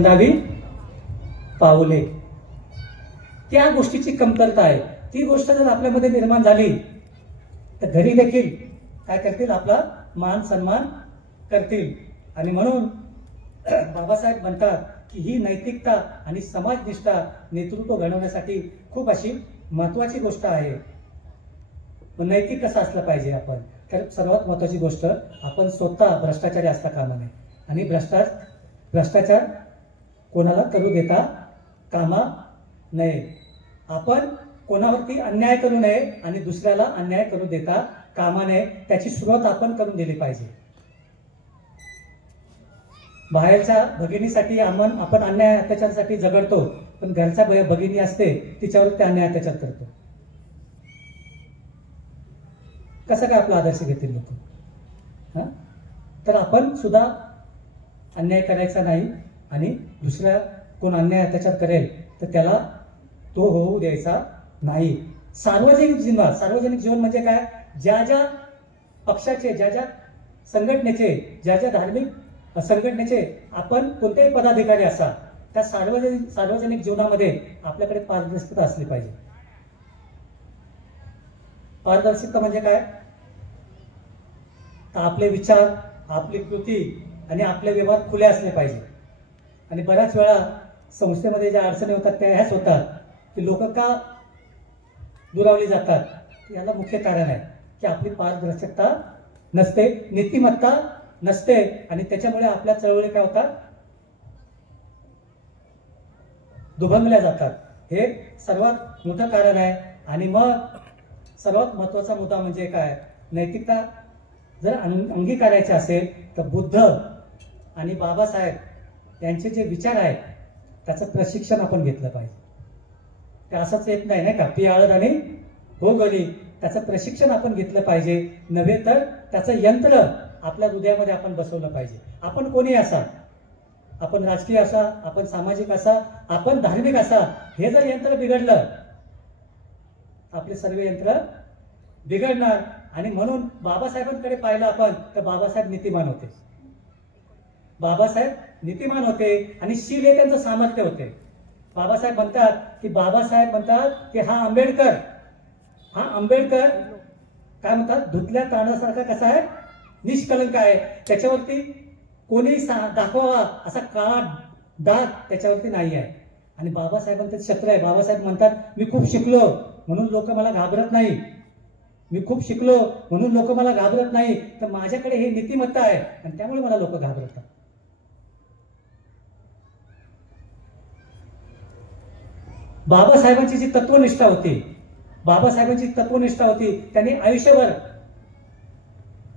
बांधावी पाऊले, त्या गोष्टीची कमतरता आहे. ती गोष्ट जर आपल्यामध्ये निर्माण झाली तर घरी देखील काय करतील, आपला मान सन्मान करतील. आणि म्हणून बाबासाहेब म्हणतात की ही नैतिकता आणि समाजनिष्ठा नेतृत्व घडवण्यासाठी खूप अशी महत्वाची गोष्ट आहे. नैतिक कसं असलं पाहिजे आपण, तर सर्वात महत्वाची गोष्ट, आपण स्वतः भ्रष्टाचारी असता कामा नये. आणि भ्रष्टाचार कोणाला करू देता कामा नये. आपण कोणावरती अन्याय करू नये आणि दुसऱ्याला अन्याय करू देता कामा नये. त्याची सुरुवात आपण करून दिली पाहिजे. बाहेरच्या भगिनीसाठी आपण अन्याय अत्याचारासाठी झगडतो, पण घरच्या भगिनी असते तिच्यावर ते अन्याय अत्याचार करतो. कसं काय आपला आदर्श घेतील लोक? तर आपण सुद्धा अन्याय करायचा नाही आणि दुसऱ्या कोण अन्याय अत्याचार करेल तर त्याला तो होऊ द्यायचा नाही. सार्वजनिक जीवन म्हणजे काय? ज्या ज्या पक्षाचे, ज्या ज्या संघटनेचे, ज्या ज्या धार्मिक संघटनेचे आपण कोणतेही पदाधिकारी असा, त्या सार्वजनिक जीवनामध्ये आपल्याकडे पारदर्शकता असली पाहिजे. पारदर्शकता म्हणजे काय? तर आपले विचार, आपली कृती आणि आपले व्यवहार खुले असले पाहिजे. आणि बऱ्याच वेळा संस्थेमध्ये ज्या अडचणी होतात त्या ह्याच होतात की लोक का दुरावली जातात. याला मुख्य कारण आहे की आपली पारदर्शकता नसते, नीतिमत्ता नसते. आणि त्याच्यामुळे आपल्या चळवळी काय होतात, दुभंगल्या जातात. हे सर्वात मोठं कारण आहे. आणि मग सर्वात महत्वाचा मुद्दा म्हणजे काय, नैतिकता जर अंगीकारायचे असेल तर बुद्ध आणि बाबासाहेब यांचे जे विचार आहेत त्याचं प्रशिक्षण आपण घेतलं पाहिजे. ते असंच येत नाही का, पी आळद आणि हो गली. त्याचं प्रशिक्षण आपण घेतलं पाहिजे. नव्हे तर त्याचं यंत्र आपल्या हृदयामध्ये आपण बसवलं पाहिजे. आपण कोणी असा, आपण राजकीय असा, आपण सामाजिक असा, आपण धार्मिक असा, हे जर यंत्र बिघडलं आपले सर्व यंत्र बिघडणार. आणि म्हणून बाबासाहेबांकडे पाहिलं आपण तर बाबासाहेब नीतिमान होते. बाबासाहेब नीतिमान होते आणि शील हे त्यांचं सामर्थ्य होते. बाबासाहेब म्हणतात की हा आंबेडकर काय म्हणतात, धुतल्या तांदळासारखा कसा आहे, निष्कलंक आहे. त्याच्यावरती कोणी दाखवावा असा काळा डाग त्याच्यावरती नाही आहे. आणि बाबासाहेबांचं शस्त्र आहे. बाबासाहेब म्हणतात मी खूप शिकलो म्हणून लोक मला घाबरत नाही. मी खूप शिकलो म्हणून लोक मला घाबरत नाही. तर माझ्याकडे हे नीतिमत्ता आहे आणि त्यामुळे मला लोक घाबरतात. बाबासाहेबांची जी तत्वनिष्ठा होती, त्यांनी आयुष्यभर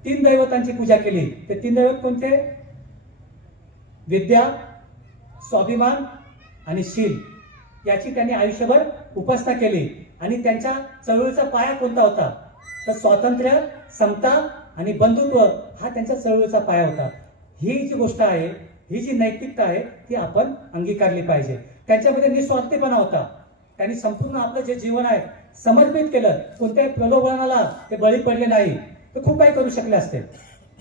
3 दैवतांची पूजा केली. ते 3 दैवत कोणते? विद्या, स्वाभिमान आणि शील. याची त्यांनी आयुष्यभर उपासना केली. आणि त्यांच्या चळवळीचा पाया कोणता होता? तर स्वातंत्र्य, समता आणि बंधुत्व हा त्यांच्या चळवळीचा पाया होता. ही जी गोष्ट आहे, ही जी नैतिकता आहे ती आपण अंगीकारली पाहिजे. त्यांच्यामध्ये निस्वार्थीपणा होता. त्यांनी संपूर्ण आपलं जे जीवन आहे समर्पित केलं. कोणत्याही प्रलोभनाला ते बळी पडले नाही. ते खूप काही करू शकले असते.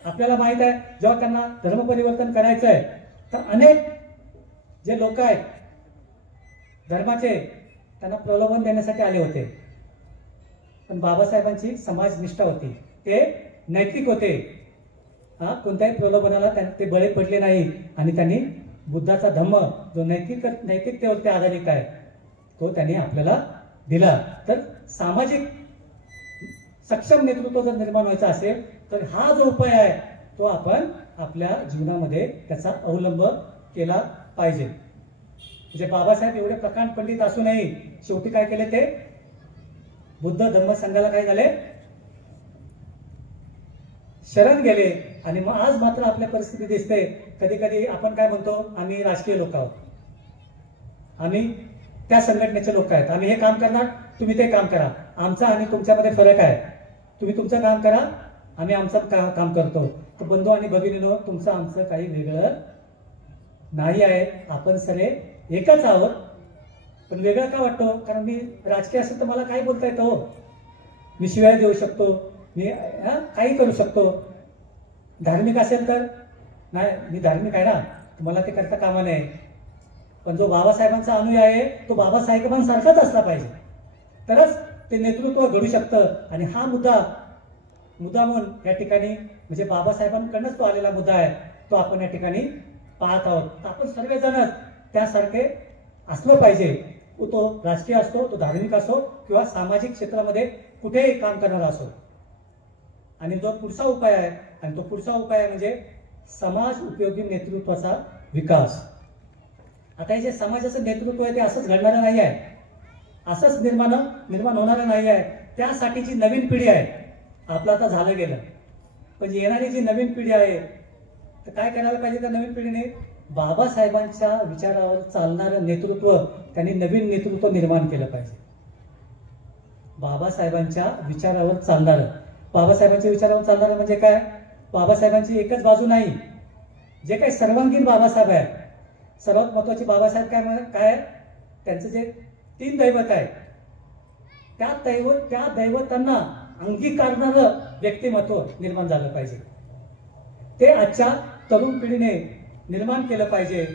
आपल्याला माहित आहे जेव्हा त्यांना धर्म परिवर्तन करायचं आहे तर अनेक जे लोक आहेत धर्माचे त्यांना प्रलोभन देण्यासाठी आले होते. पण बाबासाहेबांची समाजनिष्ठा होती, ते नैतिक होते. कोणत्याही प्रलोभनाला ते बळी पडले नाही. आणि त्यांनी बुद्धाचा धम्म जो नैतिकतेवरती आधारित आहे तो त्यांनी आपल्याला दिला. तर सामाजिक सक्षम नेतृत्व जर निर्माण व्हायचं असेल तर हा जो उपाय आहे तो आपण आपल्या जीवनामध्ये त्याचा अवलंब केला पाहिजे. म्हणजे बाबासाहेब एवढे प्रकांड पंडित असूनही शेवटी काय केले, ते बुद्ध धम्म संघाला काय झाले, शरण गेले. आणि मग आज मात्र आपल्या परिस्थिती दिसते. कधी कधी आपण काय म्हणतो, आम्ही राजकीय लोक आहोत, आम्ही त्या संघटनेचे लोक आहेत, आम्ही हे काम करणार, तुम्ही ते काम करा. आमचा आणि तुमच्यामध्ये फरक आहे. तुम्ही तुमचं काम करा, आम्ही आमचं काम करतो. तर बंधू आणि भगिनींनो, तुमचं आमचं काही वेगळं नाही आहे. आपण सगळे एकच आहोत. पण वेगळं का वाटतो? कारण मी राजकीय असेल तर मला काय बोलता येतं हो. मी शिवाय देऊ शकतो, मी काही करू शकतो. धार्मिक असेल तर नाही, मी धार्मिक आहे ना, मला ते करता कामा नये. पण जो बाबासाहेबांचा अनुयायी आहे तो बाबासाहेबांसारखाच असला पाहिजे, तरच ते नेतृत्व घडू शकतं. आणि हा मुद्दा म्हणून या ठिकाणी म्हणजे बाबासाहेबांकडूनच तो आलेला मुद्दा आहे, तो आपण या ठिकाणी पाहत आहोत. आपण सर्वजणच त्यासारखे असलो पाहिजे. तो राजकीय असतो, तो धार्मिक असो किंवा सामाजिक क्षेत्रामध्ये कुठेही काम करणारा असो. आणि जो पुढचा उपाय आहे, आणि तो पुढचा उपाय म्हणजे समाज उपयोगी नेतृत्वाचा विकास. आता हे जे समाजाचं नेतृत्व आहे ते असंच घडणारं नाही आहे, असंच निर्माण होणारं नाही आहे. त्यासाठीची नवीन पिढी आहे. आपलं आता झालं गेलं, पण येणारी जी नवीन पिढी आहे तर काय करायला पाहिजे? त्या नवीन पिढीने बाबासाहेबांच्या विचारावर चालणारं नेतृत्व, त्यांनी नवीन नेतृत्व निर्माण केलं पाहिजे. बाबासाहेबांच्या विचारावर चालणारं म्हणजे काय? बाबासाहेबांची एकच बाजू नाही, जे काही सर्वांगीण बाबासाहेब आहे. सर्वात महत्वाची बाबासाहेब काय त्यांचं जे 3 दैवत आहे, त्या दैवतांना अंगीकारणारं व्यक्तिमत्व निर्माण झालं पाहिजे. ते आजच्या तरुण पिढीने निर्माण केलं पाहिजे.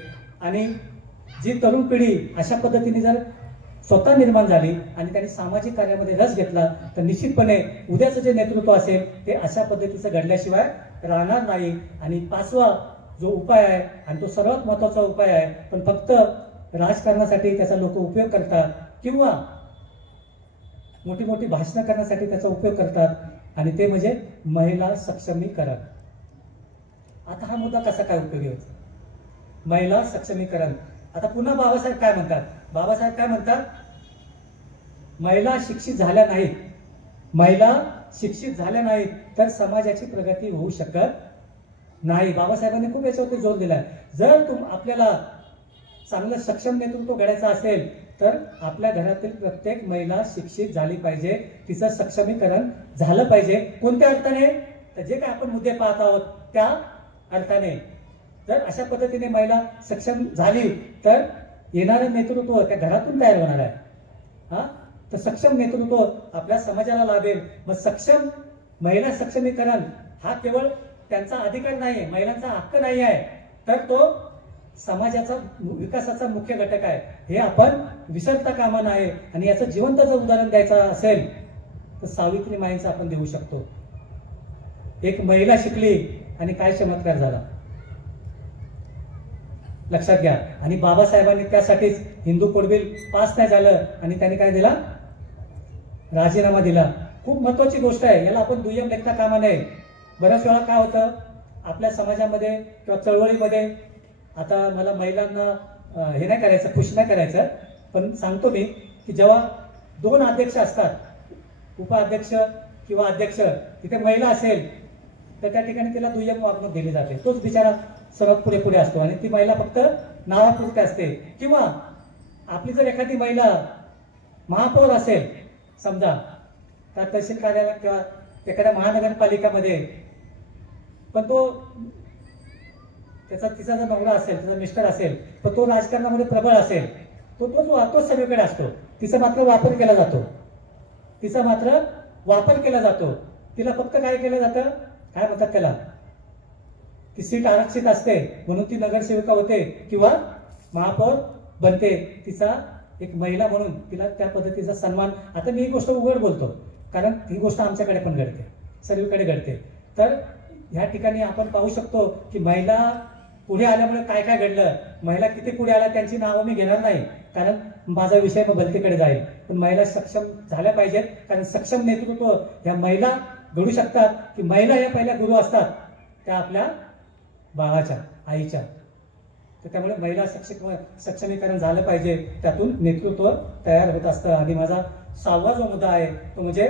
आणि जी तरुण पिढी अशा पद्धतीने जर स्वतः निर्माण झाली आणि त्यांनी सामाजिक कार्यामध्ये रस घेतला तर निश्चितपणे उद्याचं जे नेतृत्व असेल ते अशा पद्धतीचं घडल्याशिवाय राहणार नाही. आणि 5वा जो उपाय आहे, आणि तो सर्वात महत्वाचा उपाय आहे, पण फक्त राजकारणासाठी त्याचा लोक उपयोग करतात किंवा मोठी मोठी भाषणं करण्यासाठी त्याचा उपयोग करतात, आणि ते म्हणजे महिला सक्षमीकरण. आता हा मुद्दा कसा काय उपयोगी होतो? महिला सक्षमीकरण. आता पुन्हा बाबासाहेब काय म्हणतात? महिला शिक्षित झाल्या नाहीत तर समाजाची प्रगती होऊ शकत नाही. बाबासाहेबांनी खूप याच्यावरती जोर दिलाय. जर आपल्याला चांगलं सक्षम नेतृत्व घडायचं असेल तर आपल्या घरातील प्रत्येक महिला शिक्षित झाली पाहिजे, तिचं सक्षमीकरण झालं पाहिजे. कोणत्या अर्थाने? तर जे काय आपण मुद्दे पाहत आहोत त्या अर्थाने. जर अशा पद्धतीने महिला सक्षम झाली तर येणारं नेतृत्व त्या घरातून तयार होणार आहे. तर सक्षम नेतृत्व आपल्या समाजाला लाभेल. मग महिला सक्षमीकरण हा केवळ त्यांचा अधिकार नाही, महिलांचा हक्क नाही आहे, तर तो समाजाचा विकासाचा मुख्य घटक आहे. हे आपण विसरता कामा नये. आणि याचं जिवंत जर उदाहरण द्यायचं असेल तर सावित्रीमाईंचं आपण देऊ शकतो. एक महिला शिकली आणि काय चमत्कार झाला लक्षात घ्या. आणि बाबासाहेबांनी त्यासाठीच हिंदू कोड बिल पास नाही झालं आणि त्यांनी काय दिला? राजीनामा दिला. खूप महत्वाची गोष्ट आहे, याला आपण दुय्यम लेखता कामा नये. बऱ्याच वेळा काय होतं आपल्या समाजामध्ये किंवा चळवळीमध्ये, आता मला महिलांना हे नाही करायचं, खुश नाही करायचं, पण सांगतो मी की जेव्हा 2 अध्यक्ष असतात, उपाध्यक्ष किंवा अध्यक्ष, तिथे महिला असेल तर त्या ठिकाणी तिला दुय्यम वागणूक दिली जाते. तोच बिचारा सर्वात पुढे असतो आणि ती महिला फक्त नावापुरती असते. किंवा आपली जर एखादी महिला महापौर असेल समजा, त्या तहसील कार्यालयात किंवा एखाद्या महानगरपालिकामध्ये, पण तिचा जर नवरा असेल, तिचा मिस्टर असेल, तर तो राजकारणामध्ये प्रबळ असेल, तोच सगळीकडे असतो. तिचा मात्र वापर केला जातो. तिला फक्त काय केलं जातं, काय म्हणतात त्याला, ती सीट आरक्षित असते म्हणून ती नगरसेविका होते किंवा महापौर बनते. तिचा एक महिला म्हणून तिला त्या पद्धतीचा सन्मान. आता मी ही गोष्ट उघड बोलतो कारण ही गोष्ट आमच्याकडे पण घडते, सर्वीकडे घडते. तर ह्या ठिकाणी आपण पाहू शकतो की महिला पुढे आल्यामुळे काय काय घडलं. महिला किती पुढे आल्या त्यांची नावं मी घेणार नाही कारण माझा विषय मग भलतीकडे जाईल. पण महिला सक्षम झाल्या पाहिजेत, कारण सक्षम नेतृत्व ह्या महिला घडू शकतात. की महिला या पहिल्या गुरु असतात त्या आपल्या बाळाच्या, आईच्या. तर त्यामुळे महिला सक्षमीकरण झालं पाहिजे, त्यातून नेतृत्व तयार होत असतं. आणि माझा 6वा जो मुद्दा आहे तो म्हणजे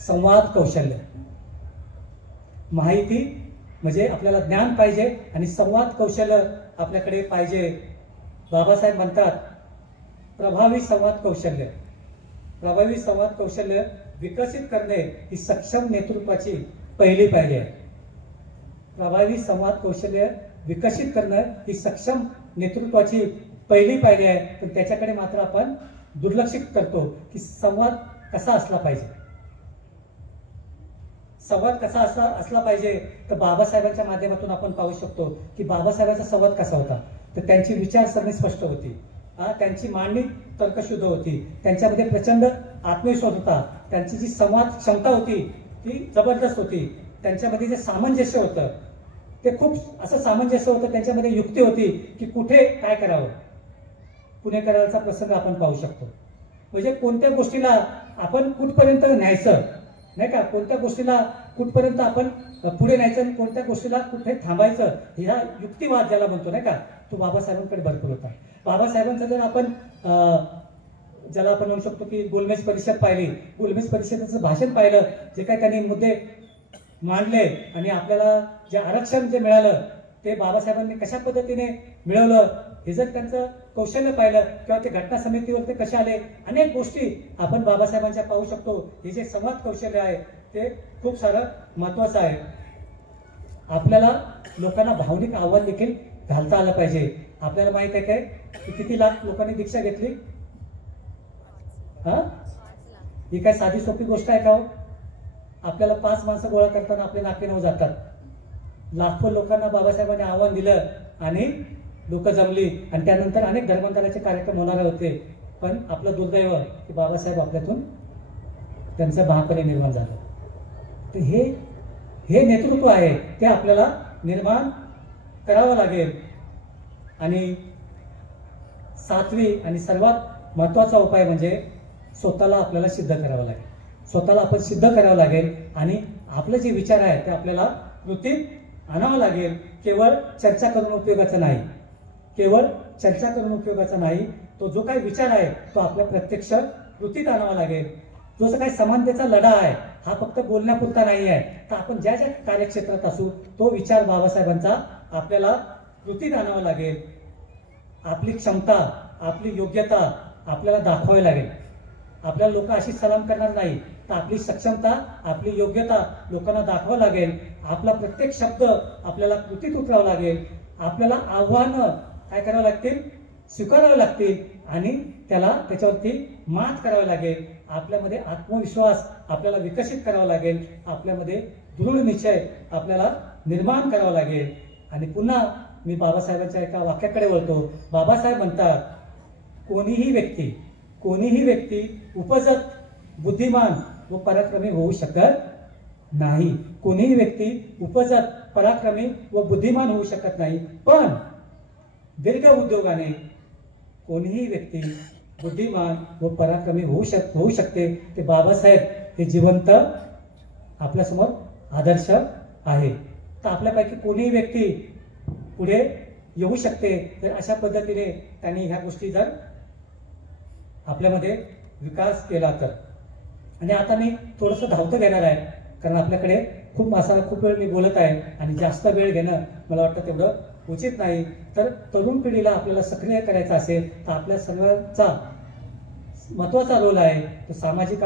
संवाद कौशल्य. माहिती म्हणजे आपल्याला ज्ञान पाहिजे आणि संवाद कौशल्य आपल्याकडे पाहिजे. बाबासाहेब म्हणतात प्रभावी संवाद कौशल्य विकसित करणे ही सक्षम नेतृत्वाची पहिली पायरी आहे. प्रभावी संवाद कौशल्य विकसित करणं ही सक्षम नेतृत्वाची पहिली पायरी आहे. पण त्याच्याकडे मात्र आपण दुर्लक्षित करतो की संवाद कसा असला पाहिजे. तर बाबासाहेबांच्या माध्यमातून आपण पाहू शकतो की बाबासाहेबांचा संवाद कसा होता. तर त्यांची विचारसरणी स्पष्ट होती, त्यांची मांडणी तर्कशुद्ध होती, त्यांच्यामध्ये प्रचंड आत्मविश्वास होता, त्यांची जी संवाद क्षमता होती ती जबरदस्त होती, त्यांच्यामध्ये जे सामंजस्य होतं ते खूप असं सामंजस्य होतं, त्यांच्यामध्ये युक्ती होती की कुठे काय करावं. पुणेकरांचा प्रसंग आपण पाहू शकतो. म्हणजे कोणत्या गोष्टीला आपण कुठपर्यंत न्यायचं नाही का, कोणत्या गोष्टीला कुठपर्यंत आपण पुढे न्यायचं, कोणत्या गोष्टीला कुठे थांबायचं, ह्या युक्तिवाद ज्याला म्हणतो नाही का, तो बाबासाहेबांकडे भरपूर होता. बाबासाहेबांचं जर आपण ज्याला आपण म्हणू शकतो की गोलमेज परिषद पाहिली, गोलमेज परिषदेचं भाषण पाहिलं, जे काही त्यांनी मुद्दे मांडले आणि आपल्याला जे आरक्षण जे मिळालं ते बाबासाहेबांनी कशा पद्धतीने मिळवलं, हे जर त्यांचं कौशल्य पाहिलं किंवा ते घटना समितीवर ते कसे आले, अनेक गोष्टी आपण बाबासाहेबांच्या पाहू शकतो. हे जे संवाद कौशल्य आहे ते खूप सारं महत्वाचं आहे. आपल्याला लोकांना भावनिक आव्हान देखील घालता आलं पाहिजे. आपल्याला माहित आहे काय की किती लाख लोकांनी दीक्षा घेतली? ही काय साधी सोपी गोष्ट आहे का हो? आपल्याला 5 माणसं गोळा करताना आपले नाके नऊ जातात. लाखो लोकांना बाबासाहेबांनी आव्हान दिलं आणि लोक जमली आणि त्यानंतर अनेक धर्मांतराचे कार्यक्रम होणारे होते. पण आपलं दुर्दैव की बाबासाहेब आपल्यातून त्यांचं महापणे निर्माण झालं. तर हे नेतृत्व आहे ते आपल्याला निर्माण करावं लागेल. आणि 7वी आणि सर्वात महत्वाचा उपाय म्हणजे स्वतःला आपल्याला सिद्ध करावं लागेल. स्वतःला आपण सिद्ध करावं लागेल आणि आपले जे विचार आहेत ते आपल्याला कृतीत आणावं लागेल. केवळ चर्चा करून उपयोगाचा नाही, केवळ चर्चा करून उपयोगाचा नाही, तो जो काही विचार आहे तो आपल्या प्रत्यक्ष कृतीत आणावा लागेल. जो काही समानतेचा लढा आहे हा फक्त बोलण्यापुरता नाही आहे, तर आपण ज्या ज्या कार्यक्षेत्रात असू तो विचार बाबासाहेबांचा आपल्याला कृतीत आणावा लागेल. आपली क्षमता, आपली योग्यता आपल्याला दाखवावी लागेल. आपल्याला लोक अशी सलाम करणार नाही, तर आपली सक्षमता, आपली योग्यता लोकांना दाखवावं लागेल. आपला प्रत्येक शब्द आपल्याला कृतीत उतरावा लागेल. आपल्याला आव्हानं काय करावं लागतील? स्वीकारावं लागतील आणि त्याच्यावरती मात करावी लागेल. आपल्यामध्ये आत्मविश्वास आपल्याला विकसित करावा लागेल. आपल्यामध्ये दृढ निश्चय आपल्याला निर्माण करावा लागेल. आणि पुन्हा मी बाबासाहेबांच्या एका वाक्याकडे वळतो. बाबासाहेब म्हणतात, कोणीही व्यक्ती उपजत, बुद्धिमान व पराक्रमी होऊ शकत नाही. कोणीही व्यक्ती उपजत, पराक्रमी व बुद्धिमान होऊ शकत नाही, पण दीर्घ उद्योगाने कोणीही व्यक्ती बुद्धिमान व पराक्रमी होऊ शकते. ते बाबासाहेब हे जिवंत आपल्यासमोर आदर्श आहे. तर आपल्यापैकी कोणीही व्यक्ती पुढे येऊ शकते तर अशा पद्धतीने त्यांनी ह्या गोष्टी जर आपल्यामध्ये विकास केला तर. आणि आता मी थोडंसं धावतं घेणार आहे कारण आपल्याकडे खूप वेळ मी बोलत आहे आणि जास्त वेळ घेणं मला वाटतं तेवढं उचित नाही. तर तरुण पिढीला आपल्याला सक्रिय करायचं असेल तर आपल्या सर्वांचा महत्वाचा रोल आहे. तो सामाजिक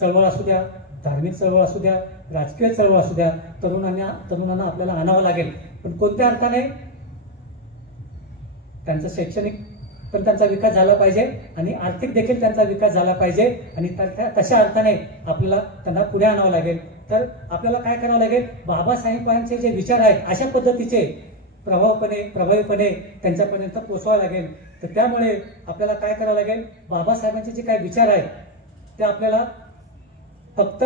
चळवळ असू द्या, धार्मिक चळवळ असू द्या, राजकीय चळवळ असू द्या, तरुणांना आपल्याला आणावं लागेल. पण कोणत्या अर्थाने? त्यांचं शैक्षणिक पण त्यांचा विकास झाला पाहिजे आणि आर्थिक देखील त्यांचा विकास झाला पाहिजे आणि तशा अर्थाने आपल्याला त्यांना पुढे आणावं लागेल. तर आपल्याला काय करावं लागेल? बाबासाहेबांचे जे विचार आहेत अशा पद्धतीचे प्रभावीपणे त्यांच्यापर्यंत पोहोचवावं लागेल. तर त्यामुळे आपल्याला काय करावं लागेल? बाबासाहेबांचे जे काही विचार आहेत ते आपल्याला फक्त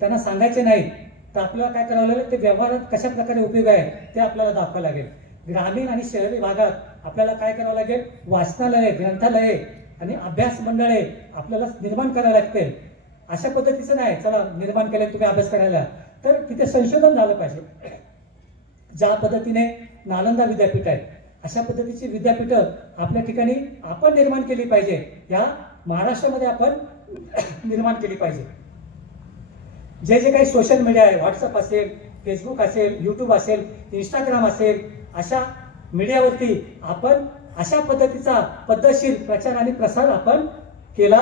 त्यांना सांगायचे नाहीत, तर आपल्याला काय करावं लागेल? ते व्यवहारात कशा प्रकारे उपयोग आहे ते आपल्याला दाखवावं लागेल. ग्रामीण आणि शहरी भागात आपल्याला काय करावं लागेल? वाचनालये, ग्रंथालये आणि अभ्यास मंडळे आपल्याला निर्माण करावे लागतील. अशा पद्धतीचं नाही चला निर्माण केले तुम्ही अभ्यास करायला, तर तिथे संशोधन झालं पाहिजे. ज्या पद्धतीने नालंदा विद्यापीठ आहे अशा पद्धतीची विद्यापीठं आपल्या ठिकाणी आपण निर्माण केली पाहिजे. या महाराष्ट्रामध्ये आपण निर्माण केली पाहिजे. जे काही सोशल मीडिया आहे, व्हॉट्सअप असेल, फेसबुक असेल, युट्यूब असेल, इंस्टाग्राम असेल, अशा मीडियावरती आपण अशा पद्धतीचा पद्धतशीर प्रचार आणि प्रसार आपण केला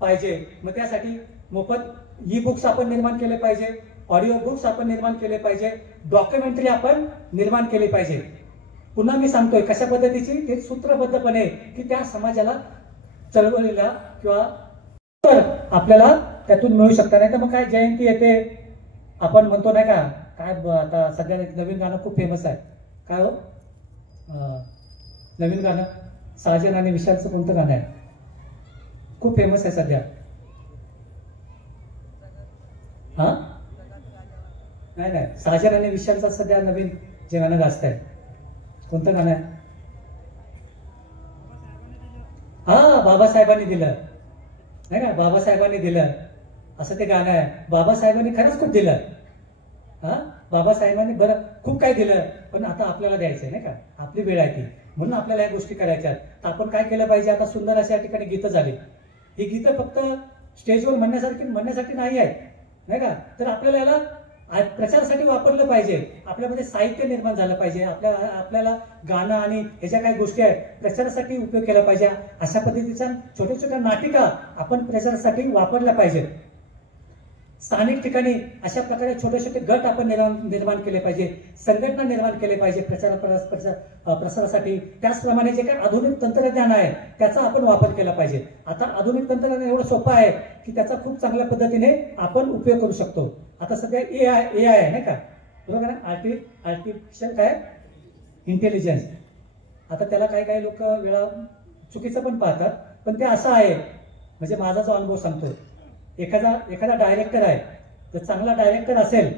पाहिजे. मग त्यासाठी मोफत ई बुक्स आपण निर्माण केले पाहिजे, ऑडिओ बुक्स आपण निर्माण केले पाहिजे, डॉक्युमेंटरी आपण निर्माण केली पाहिजे. पुन्हा मी सांगतोय कशा पद्धतीची? ते सूत्रबद्धपणे की त्या समाजाला चळवळीला किंवा तर आपल्याला त्यातून मिळू शकतं. नाही तर मग काय जयंती येते आपण म्हणतो नाही का, काय आता सध्या नवीन गाणं खूप फेमस आहे, काय हो नवीन गाणं साजन आणि विशालचं कोणतं गाणं आहे? खूप फेमस आहे सध्या. हा नाही नाही, साजन आणि विशालचं सध्या नवीन जे गाणं गाजत आहे कोणतं गाणं आहे? हा, बाबासाहेबांनी दिलं नाही का, बाबासाहेबांनी दिलं असं ते गाणं आहे. बाबासाहेबांनी खरंच खूप दिलं. हा, बाबासाहेबांनी बरं खूप काय दिलं, पण आता आपल्याला द्यायचंय नाही का, आपली वेळ आहे ती, म्हणून आपल्याला या गोष्टी करायच्या. तर आपण काय केलं पाहिजे? आता सुंदर अशा ठिकाणी गीतं झाली. ही गीतं फक्त स्टेजवर म्हणण्यासाठी नाही आहेत नाही का, तर आपल्याला याला प्रचारासाठी वापरलं पाहिजे. आपल्यामध्ये साहित्य निर्माण झालं पाहिजे. आपल्याला गाणं आणि ह्याच्या काही गोष्टी आहेत प्रचारासाठी उपयोग केला पाहिजे. अशा पद्धतीच्या छोट्या छोट्या नाटिका आपण प्रचारासाठी वापरल्या पाहिजेत. स्थानिक ठिकाणी अशा प्रकारे छोटे छोटे गट आपण निर्माण केले पाहिजे, संघटना निर्माण केले पाहिजे प्रसारासाठी. त्याचप्रमाणे जे काही आधुनिक तंत्रज्ञान आहे त्याचा आपण वापर केला पाहिजे. आता आधुनिक तंत्रज्ञान एवढं सोपं आहे की त्याचा खूप चांगल्या पद्धतीने आपण उपयोग करू शकतो. आता सध्या ए आय नाही का, बरोबर आहे, आर्टिफिशियल काय इंटेलिजन्स. आता त्याला काही लोक वेळा चुकीचं पण पाहतात, पण ते असं आहे. म्हणजे माझा जो अनुभव सांगतो, एखादा डायरेक्टर आहे, तर चांगला डायरेक्टर असेल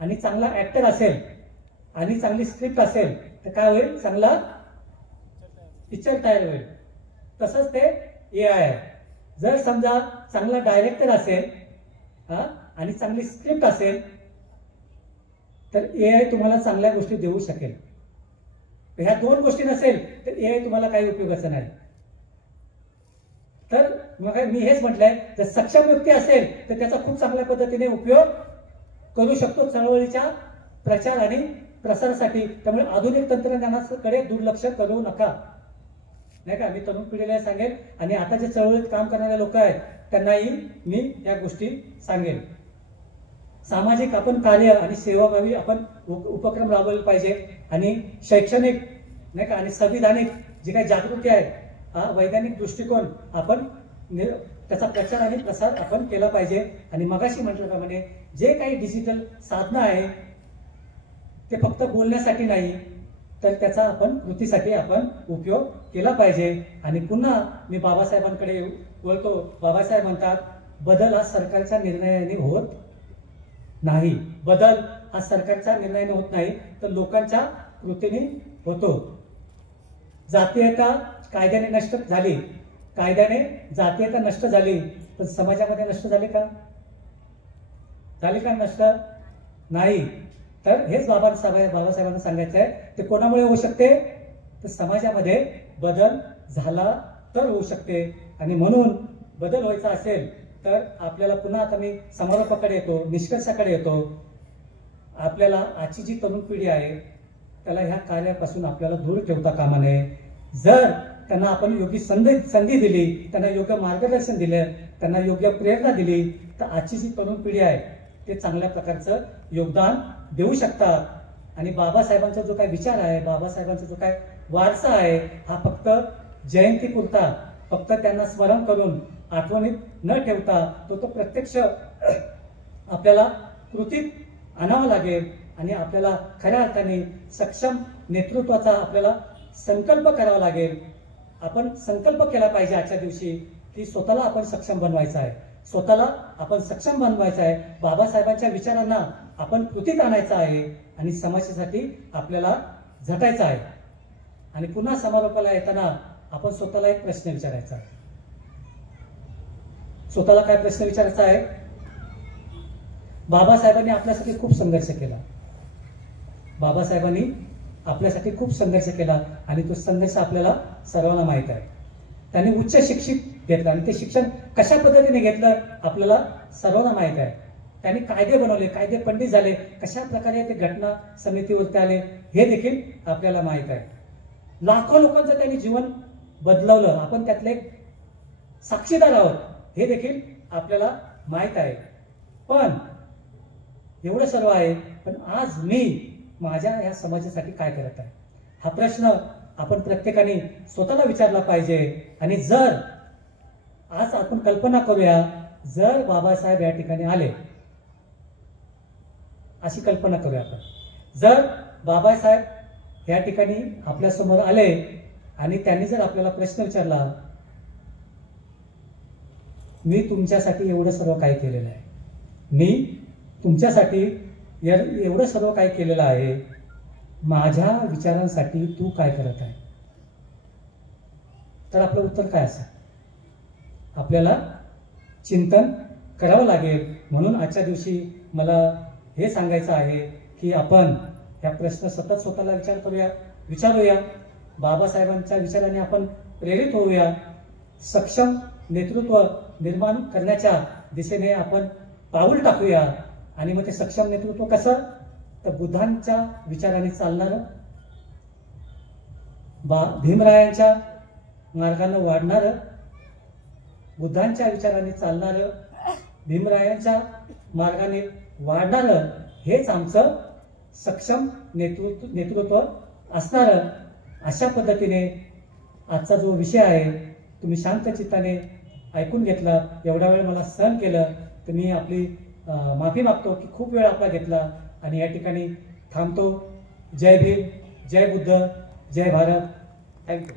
आणि चांगला ऍक्टर असेल आणि चांगली स्क्रिप्ट असेल तर काय होईल? चांगला पिक्चर तयार होईल. तसंच ते ए आय आहे. जर समजा चांगला डायरेक्टर असेल आणि चांगली स्क्रिप्ट असेल तर ए आय तुम्हाला चांगल्या गोष्टी देऊ शकेल. ह्या दोन गोष्टी नसेल तर ए आय तुम्हाला काही उपयोगाचं नाही. तर मग मी हेच म्हटलंय, जर सक्षम व्यक्ती असेल तर त्याचा खूप चांगल्या पद्धतीने उपयोग करू शकतो चळवळीच्या प्रचार आणि प्रसारासाठी. त्यामुळे आधुनिक तंत्रज्ञानाकडे दुर्लक्ष करू नका नाही का, मी तरुण पिढीला सांगेन. आणि आता जे चळवळीत काम करणारे लोक आहेत त्यांनाही मी या गोष्टी सांगेन. सामाजिक आपण कार्य आणि सेवाभावी आपण उपक्रम राबवले पाहिजे. आणि शैक्षणिक नाही का आणि संविधानिक जी काही जागृती आहे, वैज्ञानिक दृष्टिकोन आपण त्याचा प्रचार आणि प्रसार आपण केला पाहिजे. आणि मगाशी म्हटल्याप्रमाणे जे काही डिजिटल साधनं आहे ते फक्त बोलण्यासाठी नाही, तर त्याचा आपण कृतीसाठी आपण उपयोग केला पाहिजे. आणि पुन्हा मी बाबासाहेबांकडे वळतो. बाबासाहेब म्हणतात, बदल हा सरकारच्या निर्णयाने होत नाही. बदल हा सरकारच्या निर्णयाने होत नाही, तर लोकांच्या कृतीने होतो. जातीयता कायद्याने नष्ट झाली, कायद्याने जातीयता नष्ट झाली, पण समाजामध्ये नष्ट झाली का? नष्ट नाही. तर हेच बाबासाहेबांना सांगायचं आहे. ते कोणामुळे होऊ शकते? तर समाजामध्ये बदल झाला तर होऊ शकते. आणि म्हणून बदल व्हायचा असेल तर आपल्याला पुन्हा, आता मी समारोपाकडे येतो, निष्कर्षाकडे येतो. आपल्याला आजची जी तरुण पिढी आहे त्याला ह्या कार्यापासून आपल्याला दूर ठेवता कामा नये. जर त्यांना आपण योग्य संधी दिली, त्यांना योग्य मार्गदर्शन दिलं, त्यांना योग्य प्रेरणा दिली, तर आजची जी तरुण पिढी आहे ते चांगल्या प्रकारचं योगदान देऊ शकतात. आणि बाबासाहेबांचा जो काही विचार आहे, बाबासाहेबांचा जो काय वारसा आहे, हा फक्त जयंतीपुरता, फक्त त्यांना स्मरण करून आठवणीत न ठेवता तो प्रत्यक्ष आपल्याला कृतीत आणावा लागेल. आणि आपल्याला खऱ्या अर्थाने सक्षम नेतृत्वाचा आपल्याला संकल्प करावा लागेल. आपण संकल्प केला पाहिजे आजच्या दिवशी की स्वतःला आपण सक्षम बनवायचं आहे, स्वतःला आपण सक्षम बनवायचं आहे. बाबासाहेबांच्या विचारांना आपण कृतीत आणायचं आहे आणि समाजासाठी आपल्याला झटायचं आहे. आणि पुन्हा समारोपाला येताना आपण स्वतःला एक प्रश्न विचारायचा. स्वतःला काय प्रश्न विचारायचा आहे? बाबासाहेबांनी आपल्यासाठी खूप संघर्ष केला. बाबासाहेबांनी आपल्यासाठी खूप संघर्ष केला आणि तो संघर्ष आपल्याला सर्वांना माहित आहे. त्यांनी उच्च शिक्षित घेतलं आणि ते शिक्षण कशा पद्धतीने घेतलं आपल्याला सर्वांना माहित आहे. त्यांनी कायदे बनवले, कायदे पंडित झाले, कशा प्रकारे ते घटना समितीवरती आले हे देखील आपल्याला माहित आहे. लाखो लोकांचं त्यांनी जीवन बदलवलं, आपण त्यातले साक्षीदार आहोत हे देखील आपल्याला माहित आहे. पण एवढं सर्व आहे, पण आज मी माझ्या या समाजासाठी काय करत आहे हा प्रश्न आपण प्रत्येकाने स्वतःला विचारला पाहिजे. आणि जर आज आपण कल्पना करूया, जर बाबासाहेब या ठिकाणी आले, अशी कल्पना करूया आपण, जर बाबासाहेब या ठिकाणी आपल्यासमोर आले आणि त्यांनी जर आपल्याला प्रश्न विचारला, मी तुमच्यासाठी एवढं सर्व काय केलेलं आहे, मी तुमच्यासाठी एवढं सर्व काय केलेलं आहे, माझ्या विचारांसाठी तू काय करत आहे, तर आपलं उत्तर काय असेल? आपल्याला चिंतन करावं लागेल. म्हणून आजच्या दिवशी मला हे सांगायचं आहे की आपण या प्रश्न सतत स्वतःला विचारूया. बाबासाहेबांच्या विचाराने आपण प्रेरित होऊया. सक्षम नेतृत्व निर्माण करण्याच्या दिशेने आपण पाऊल टाकूया. आणि मग ते सक्षम नेतृत्व कसं? तर बुद्धांच्या विचाराने चालणारं, भीमरायांच्या मार्गाने वाढणारं, बुद्धांच्या विचाराने चालणारं, भीमरायांच्या मार्गाने वाढणारं, हेच आमचं सक्षम नेतृत्व असणारं. अशा पद्धतीने आजचा जो विषय आहे तुम्ही शांत चित्ताने ऐकून घेतला. एवढा वेळ मला सहन केलं तर मी आपली माफी मागतो की खूप वेळ आपला घेतला आणि या ठिकाणी थांबतो. जय भीम, जय बुद्ध, जय भारत. थँक्यू.